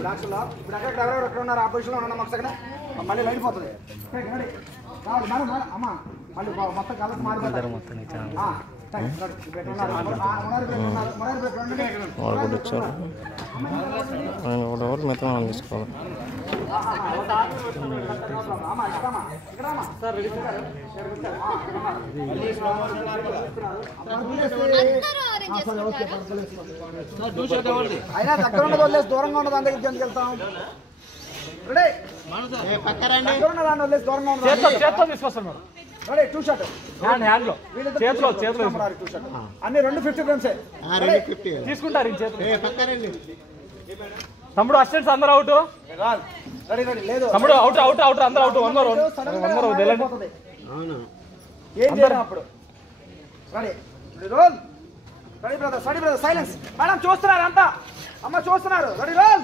ద్రాక్షలో ఇప్పుడు ఎవరెవరు ఎక్కడ ఉన్నారు? ఆ పొజిషన్లో ఉన్నాం ఒక సెకండ్. మళ్ళీ లైట్ పోతుంది. అమ్మ మళ్ళీ మొత్తం కలర్ మారిపోతారు. మెత్తనం తీసుకోవాలి. అయినా దగ్గర ఉన్నది వదిలేసి దూరంగా ఉన్నది దాని దగ్గరికి ఎందుకు వెళ్తాం? అన్ని 250 గ్రామ్స్ తీసుకుంటారు. తమ్ముడు అసిస్టెంట్స్ అందరూ అవుట్. తమ్ముడు అవుట్ అవుట్ అవుట్ అందరూ అవుట్. ఏం చేయాలి అప్పుడు? Role ready brother, ready brother, silence. Madam చూస్తున్నారు అంతా? అమ్మ చూస్తున్నారు? Ready roll.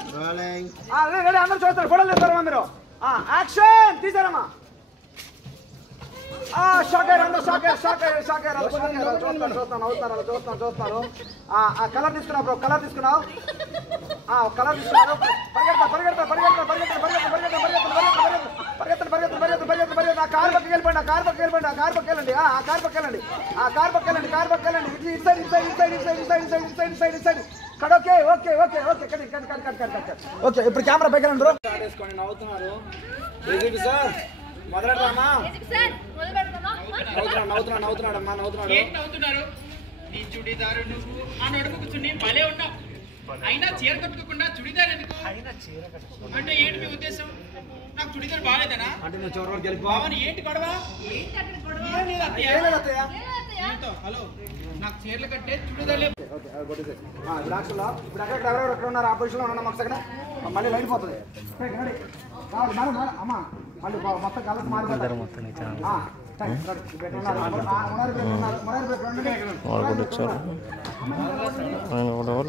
రెడీ అందరూ చూస్తారు. ఫోటోలు తీస్తారు అందరూ. యాక్షన్ తీసారమ్మా. షాకేర్ అందరూ షాకేర్ షాకేర్ షాకేర్ చూస్తాను అవుతారు చూస్తాను. కలర్ తీసుకున్నావు బ్రో, కలర్ తీసుకున్నావు. కలర్ తీసుకున్నావు. పరిగెడతా కార్ పక్కకి వెళ్ళిపోండి. కార్ పక్కకి వెళ్ళండి. ఓకే ఇప్పుడు కెమెరా పైకి వెళ్ళండి. నవ్వుతున్నారు సార్. మొదలెడదామా? నవ్వుతున్నాడు. నీ చుడిదారు నువ్వు ఆ నడుముకు చున్నీ భలే ఉన్నావు. అయినా చీర కట్టుకోకుండా చుడిదార్ ఎందుకు? అంటే ఏంటి మీ ఉద్దేశం? నాకు చుడిదార్ బాగాలేదనా? బావని ఏంటి గొడవ? హలో నాకు చీరలు కట్టే చుడిదార్ ద్రాక్షలో ఇప్పుడు ఎవరెవరు ఎక్కడ ఉన్నారు? ఆ పొజిషన్లో ఉన్నాం ఒక సెకండ్. మళ్ళీ లైట్ పోతుంది. అమ్మ మళ్ళీ మొత్తం కలర్ మారిపోతారు.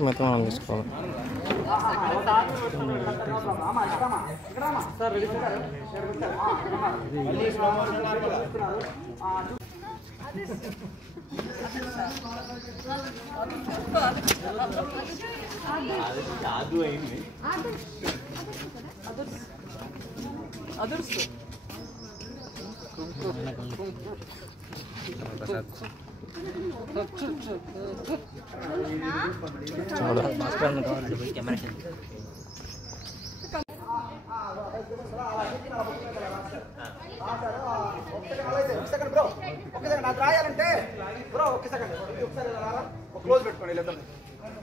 మెత్తనం తీసుకోవాలి. నాకు రాయాలంటే బ్రో ఒక్క సెకండ్ క్లోజ్ పెట్టుకోండి. లేదా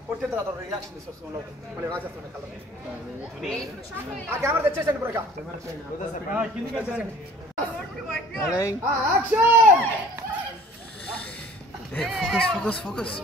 కొట్టిన తర్వాత రియాక్షన్ తీసుకొస్తుంది. మళ్ళీ రాసేస్తాను కలర్. ఆ కెమెరా తెచ్చేసండి బ్రో. యాక్షన్. ఫోకస్.